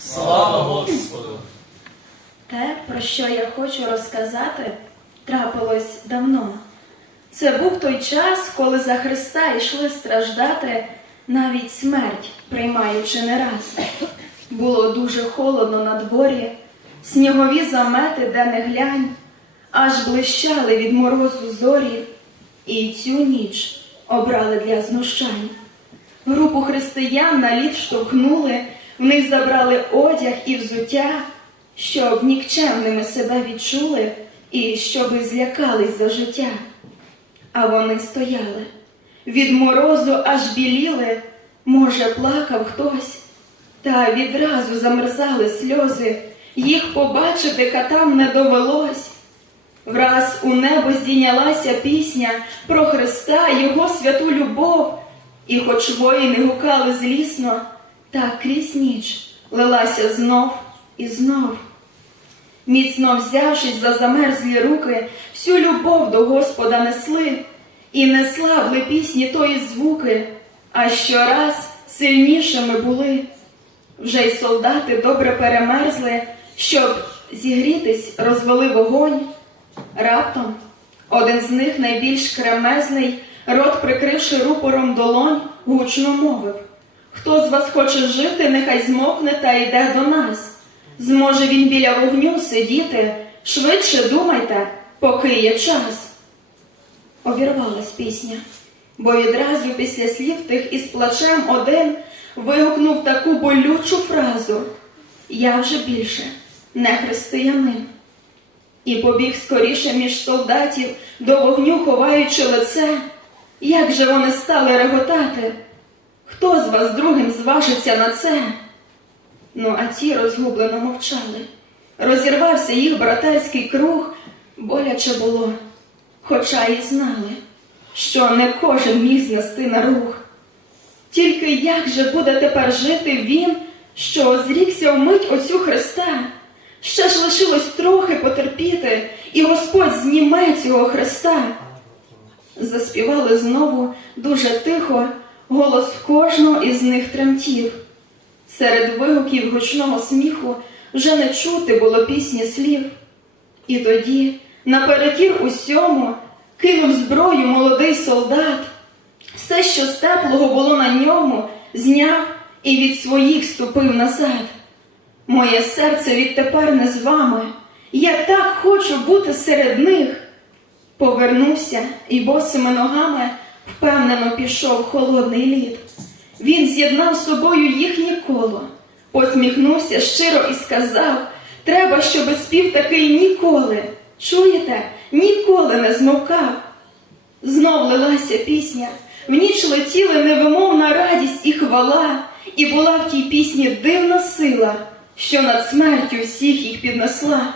Слава Господу! Те, про що я хочу розказати, трапилось давно. Це був той час, коли за Христа йшли страждати, навіть смерть приймаючи не раз. Було дуже холодно на дворі, снігові замети, де не глянь, аж блищали від морозу зорі, і цю ніч обрали для знущань. Групу християн на лід штовхнули, в них забрали одяг і взуття, щоб нікчемними себе відчули і щоби злякались за життя. А вони стояли, від морозу аж біліли, може, плакав хтось, та відразу замерзали сльози, їх побачити катам не довелось. Враз у небо здійнялася пісня про Христа, Його святу любов, і хоч воїни гукали злісно, та крізь ніч лилася знов і знов. Міцно взявшись за замерзлі руки, всю любов до Господа несли, і не славли пісні тої звуки, а щораз сильнішими були. Вже й солдати добре перемерзли, щоб зігрітись, розвели вогонь. Раптом один з них, найбільш кремезний, рот прикривши рупором долонь, гучно мовив: Хто з вас хоче жити, нехай змокне та йде до нас. Зможе він біля вогню сидіти, швидше думайте, поки є час. Обірвалась пісня, бо відразу після слів тих із плачем один вигукнув таку болючу фразу Я вже більше не християнин. І побіг скоріше між солдатів, до вогню ховаючи лице. Як же вони стали реготати? З вас другим зважиться на це? Ну, а ті розгублено мовчали. Розірвався їх братерський круг, боляче було, хоча й знали, що не кожен міг знести на рух. Тільки як же буде тепер жити він, що зрікся вмить оцю Христа? Ще ж лишилось трохи потерпіти, і Господь зніме цього Христа. Заспівали знову дуже тихо, голос кожного із них тремтів. Серед вигуків гучного сміху вже не чути було пісні слів. І тоді, наперекір усьому, кинув зброю молодий солдат. Все, що з теплого було на ньому, зняв і від своїх ступив назад. Моє серце відтепер не з вами. Я так хочу бути серед них. Повернувся і босими ногами впевнено пішов холодний лід. Він з'єднав з собою їхнє коло, посміхнувся щиро і сказав: треба, щоби спів такий ніколи. Чуєте, ніколи не змовкав. Знов лилася пісня, в ніч летіли невимовна радість і хвала, і була в тій пісні дивна сила, що над смертю всіх їх піднесла.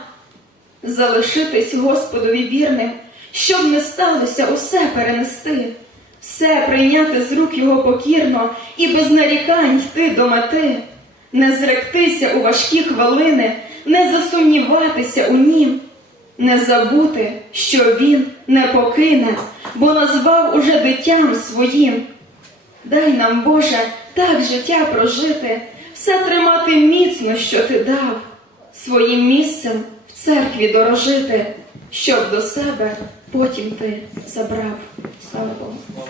Залишитись Господові вірним, щоб не сталося усе перенести, все прийняти з рук його покірно і без нарікань йти до мети, не зректися у важкі хвилини, не засумніватися у нім, не забути, що він не покине, бо назвав уже дитям своїм. Дай нам, Боже, так життя прожити, все тримати міцно, що ти дав, своїм місцем в церкві дорожити, щоб до себе потім ти забрав. Слава Богу.